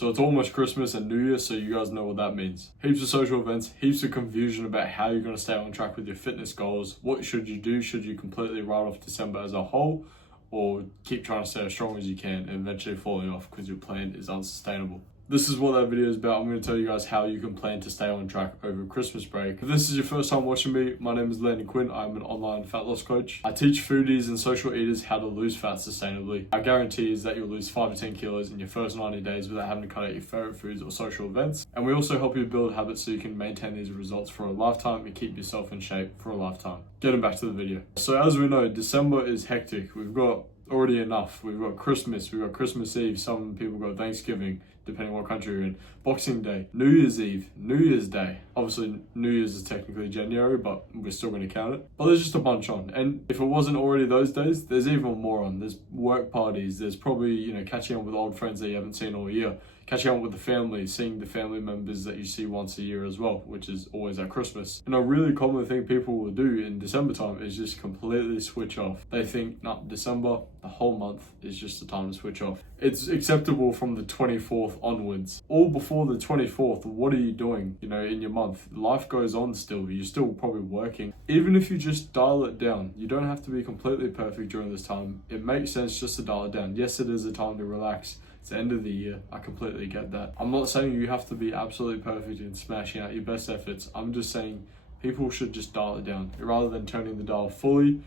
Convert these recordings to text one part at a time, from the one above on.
So it's almost Christmas and New Year, so you guys know what that means. Heaps of social events, heaps of confusion about how you're going to stay on track with your fitness goals. What should you do? Should you completely write off December as a whole, or keep trying to stay as strong as you can and eventually falling off because your plan is unsustainable? This is what that video is about. I'm going to tell you guys how you can plan to stay on track over Christmas break. If this is your first time watching me, my name is Landon Quinn. I'm an online fat loss coach. I teach foodies and social eaters how to lose fat sustainably. Our guarantee is that you'll lose 5 to 10 kilos in your first 90 days without having to cut out your favorite foods or social events. And we also help you build habits so you can maintain these results for a lifetime and keep yourself in shape for a lifetime. Getting back to the video. So as we know, December is hectic. We've got already enough. We've got Christmas, we've got Christmas Eve, some people got Thanksgiving, depending on what country you're in, Boxing Day, New Year's Eve, New Year's Day. Obviously, New Year's is technically January, but we're still going to count it. But there's just a bunch on. And if it wasn't already those days, there's even more on. There's work parties, there's probably, catching up with old friends that you haven't seen all year, catching up with the family, seeing the family members that you see once a year as well, which is always at Christmas. And a really common thing people will do in December time is just completely switch off. They think, nah, December, the whole month is just the time to switch off. It's acceptable from the 24th onwards. All before the 24th, what are you doing, in your month? Life goes on still. You're still probably working. Even if you just dial it down, you don't have to be completely perfect during this time. It makes sense just to dial it down. Yes, it is a time to relax. It's the end of the year. I completely get that. I'm not saying you have to be absolutely perfect and smashing out your best efforts. I'm just saying people should just dial it down. Rather than turning the dial fully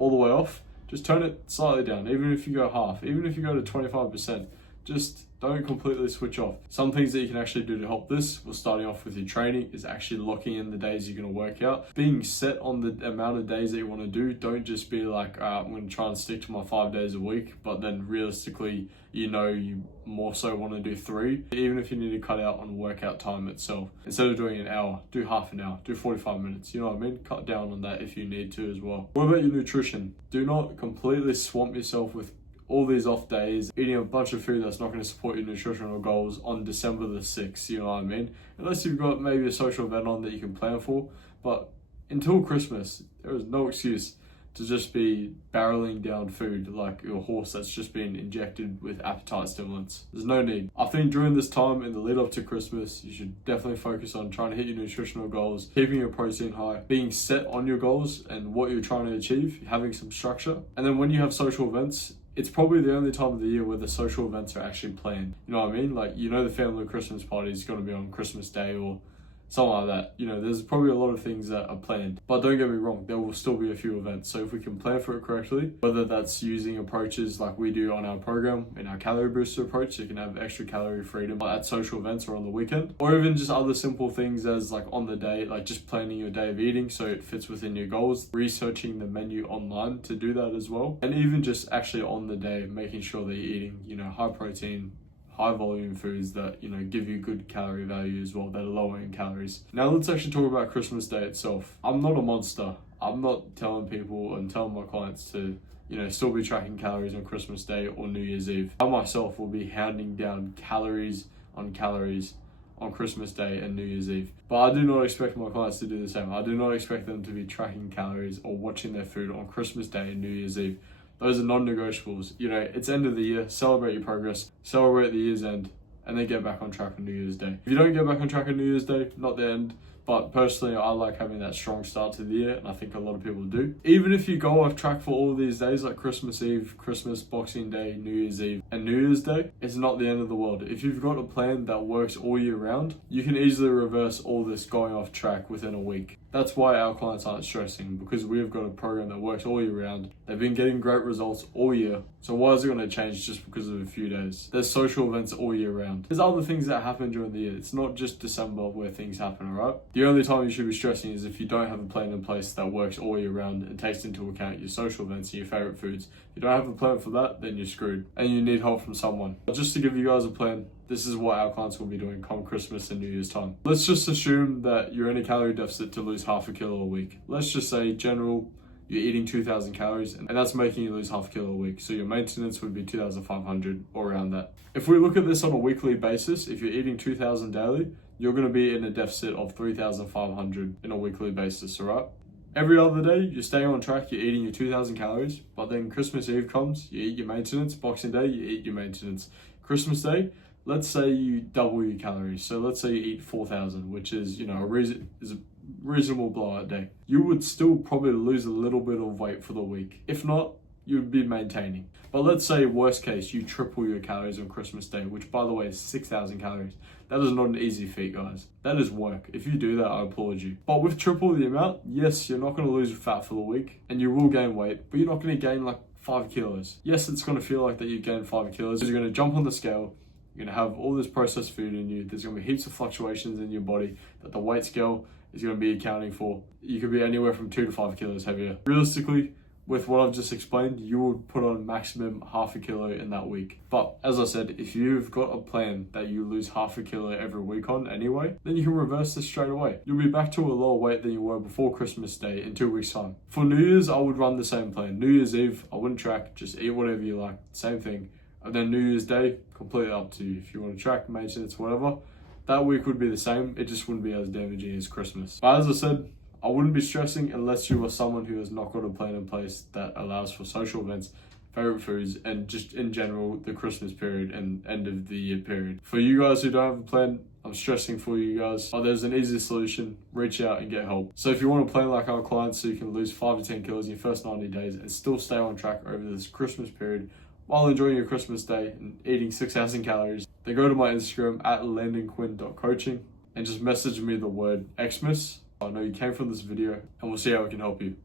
all the way off, just turn it slightly down. Even if you go half, even if you go to 25%, just don't completely switch off. Some things that you can actually do to help this, well, starting off with your training, is actually locking in the days you're going to work out. Being set on the amount of days that you want to do. Don't just be like, I'm going to try and stick to my 5 days a week, but then realistically, you more so want to do 3. Even if you need to cut out on workout time itself. Instead of doing an hour, do half an hour, do 45 minutes. You know what I mean? Cut down on that if you need to as well. What about your nutrition? Do not completely swamp yourself with all these off days, eating a bunch of food that's not going to support your nutritional goals on December the 6th, you know what I mean? Unless you've got maybe a social event on that you can plan for. But until Christmas, there is no excuse to just be barreling down food like your horse that's just been injected with appetite stimulants. There's no need. I think during this time in the lead up to Christmas, you should definitely focus on trying to hit your nutritional goals, keeping your protein high, being set on your goals and what you're trying to achieve, having some structure. And then when you have social events, it's probably the only time of the year where the social events are actually planned. You know what I mean? Like, the family Christmas party is going to be on Christmas Day or something like that. There's probably a lot of things that are planned. But don't get me wrong, there will still be a few events. So if we can plan for it correctly, whether that's using approaches like we do on our program, in our calorie booster approach, so you can have extra calorie freedom at social events or on the weekend, or even just other simple things as like on the day, like just planning your day of eating so it fits within your goals, researching the menu online to do that as well, and even just actually on the day, making sure that you're eating, high protein, high volume foods that, give you good calorie value as well, that are lower in calories. Now let's actually talk about Christmas Day itself. I'm not a monster. I'm not telling people and telling my clients to, still be tracking calories on Christmas Day or New Year's Eve. I myself will be hounding down calories on Christmas Day and New Year's Eve. But I do not expect my clients to do the same. I do not expect them to be tracking calories or watching their food on Christmas Day and New Year's Eve. Those are non-negotiables. It's end of the year, celebrate your progress, celebrate the year's end, and then get back on track on New Year's Day. If you don't get back on track on New Year's Day, not the end. But personally, I like having that strong start to the year, and I think a lot of people do. Even if you go off track for all of these days, like Christmas Eve, Christmas, Boxing Day, New Year's Eve, and New Year's Day, it's not the end of the world. If you've got a plan that works all year round, you can easily reverse all this going off track within a week. That's why our clients aren't stressing, because we've got a program that works all year round. They've been getting great results all year. So why is it going to change just because of a few days? There's social events all year round. There's other things that happen during the year. It's not just December where things happen, alright? The only time you should be stressing is if you don't have a plan in place that works all year round and takes into account your social events and your favorite foods. If you don't have a plan for that, then you're screwed. And you need help from someone. Just to give you guys a plan, this is what our clients will be doing come Christmas and New Year's time. Let's just assume that you're in a calorie deficit to lose half a kilo a week. Let's just say general, you're eating 2,000 calories and that's making you lose half a kilo a week. So your maintenance would be 2,500 or around that. If we look at this on a weekly basis, if you're eating 2,000 daily, you're going to be in a deficit of 3,500 in a weekly basis, all right? Every other day, you're staying on track, you're eating your 2,000 calories, but then Christmas Eve comes, you eat your maintenance. Boxing Day, you eat your maintenance. Christmas Day, let's say you double your calories. So let's say you eat 4,000, which is, a reasonable blowout day. You would still probably lose a little bit of weight for the week. If not, you'd be maintaining. But let's say worst case, you triple your calories on Christmas Day, which by the way is 6,000 calories. That is not an easy feat, guys. That is work. If you do that, I applaud you. But with triple the amount, yes, you're not going to lose fat for the week and you will gain weight, but you're not going to gain like 5 kilos. Yes, it's going to feel like that you gained 5 kilos. You're going to jump on the scale. You're going to have all this processed food in you. There's going to be heaps of fluctuations in your body that the weight scale is going to be accounting for. You could be anywhere from 2 to 5 kilos heavier. Realistically, with what I've just explained, you would put on maximum half a kilo in that week. But as I said, if you've got a plan that you lose half a kilo every week on anyway, then you can reverse this straight away. You'll be back to a lower weight than you were before Christmas Day in 2 weeks' time. For New Year's, I would run the same plan. New Year's Eve, I wouldn't track, just eat whatever you like, same thing. And then New Year's Day, completely up to you. If you want to track, maintenance, whatever, that week would be the same. It just wouldn't be as damaging as Christmas. But as I said, I wouldn't be stressing unless you are someone who has not got a plan in place that allows for social events, favorite foods, and just in general, the Christmas period and end of the year period. For you guys who don't have a plan, I'm stressing for you guys. But there's an easy solution. Reach out and get help. So if you want to plan like our clients so you can lose 5 to 10 kilos in your first 90 days and still stay on track over this Christmas period while enjoying your Christmas day and eating 6,000 calories, then go to my Instagram at landonquinn.coaching and just message me the word Xmas. I know you came from this video and we'll see how we can help you.